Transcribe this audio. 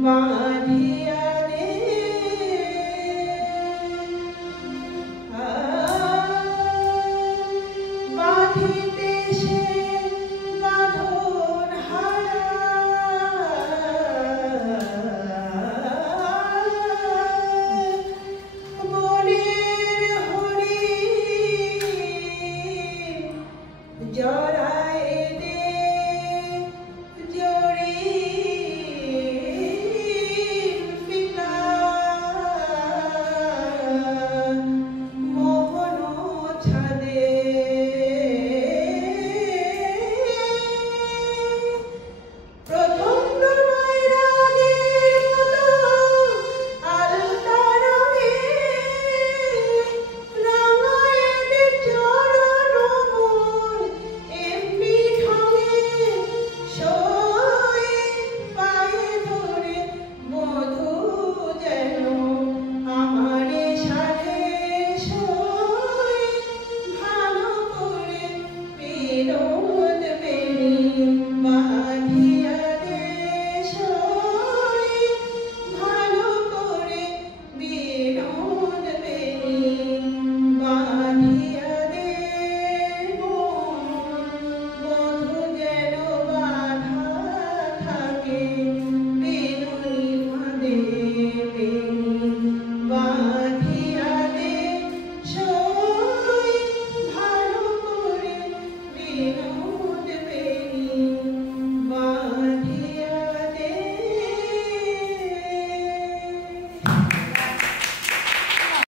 বাঁধিয়া দে বাঁধিতে সে বাঁধন হারা বনের হরিণ জড়ায় দে জড়ি পিতা মোহন ছাদে প্রথম বৈরাগের মতো আলতা নামে রাঙায় দে চরণ মন এমনি ঢঙে সই পায়ে ধরে মধু যেন আমারে সারে সই ভালো করে বিনোদ বেণী বাঁধিয়া দে সই ভালো করে বিনোদ বেণী বাঁধিয়া দে বধূ যেন বাঁধা থাকে বেনুনি ফাঁদে বেণী বাঁধিয়া দে সই ভালো করে বিনোদ